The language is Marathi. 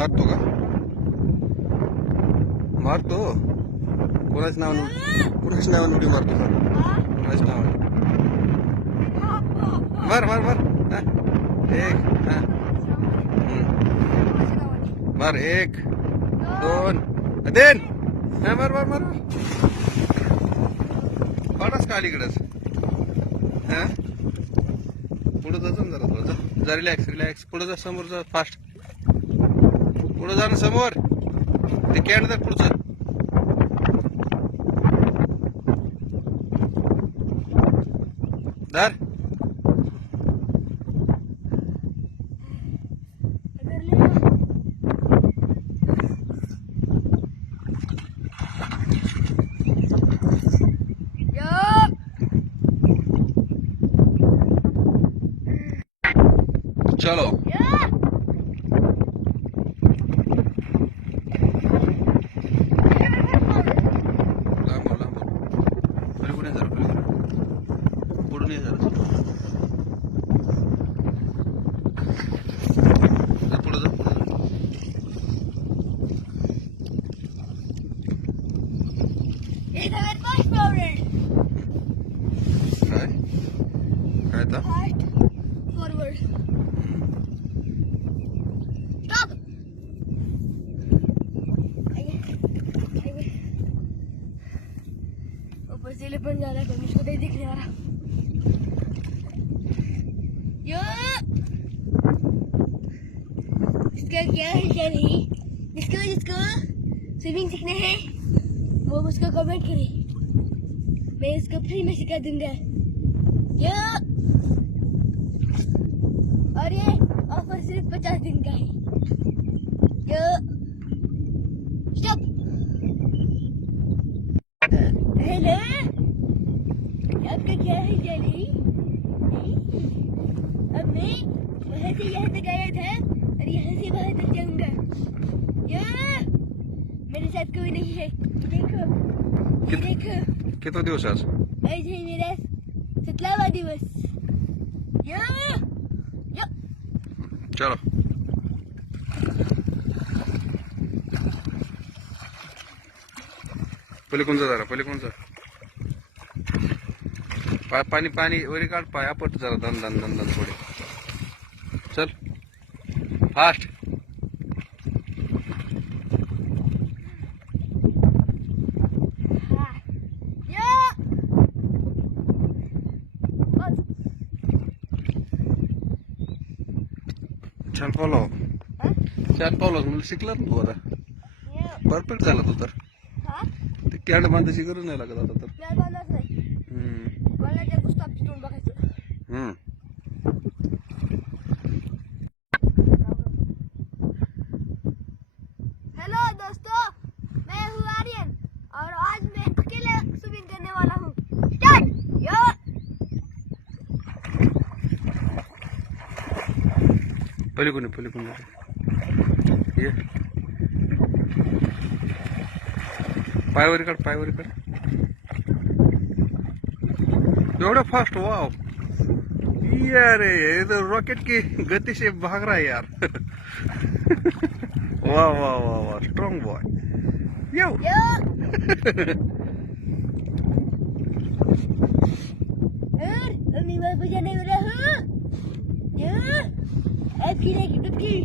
मारतो का? मारतो कोणाच नाव कुणाच्या नावाने उडी मारतो का? कोणाच्या नावाने? मार मार मार हा. एक हा. मार 1 2 तीन हा. मार मार मार पाडाच का अलीकडच हा. पुढे जायचं ना जरा थोडं जा. रिलॅक्स रिलॅक्स पुढे जा. समोर जा फास्ट. पुढे जा ना समोर. ते कॅन्ड तर पुढचं धर. चलो लांबो लांबो पलीकडून ये जरा पुढून ये जरा पुढे जा काय काय आता ऊपर से लिपट जा रहा है मुझको नहीं दिख रहा यो इसका क्या है क्या नहीं जिसको स्विमिंग सीखना है वो मुझको कमेंट करे मैं इसको फ्री में सिखा दूंगा यो और ये ऑफर सिर्फ 50 दिन का है यो स्टॉप हेलो आपका क्या है जाली? अब मैं वहाँ से यहाँ तक आया था और यहाँ से वहाँ तक जाऊंगा या मेरे साथ कोई नहीं है देखो ये देखो कितना दिवस आज आज है मेरा 17वां दिवस या या चलो पहिले कोणचा जरा पहिले कोणचा पाय पाणी पाणी वरी काढ पाय आपट जरा दन दन दन दन थोडे चल फास्ट छान पावलं छान पावलं म्हणजे शिकला ना तू आता परफेक्ट झाला तू तर ते कॅन्ड बांधायची गरज नाही लागत आता तर हेलो दोस्तों मैं हूँ आर्यन और आज मैं अकेले स्विमिंग करने वाला हूँ स्टार्ट यो पहिले कोणी ये पायवरी काढ एवढं फास्ट वाव यार ये तो रॉकेट की गति से भाग रहा है यार वाह वाह वाह वाह स्ट्रॉन्ग बॉय यो अम्मी मैं बुझाने वाला हूँ आपकी डुबकी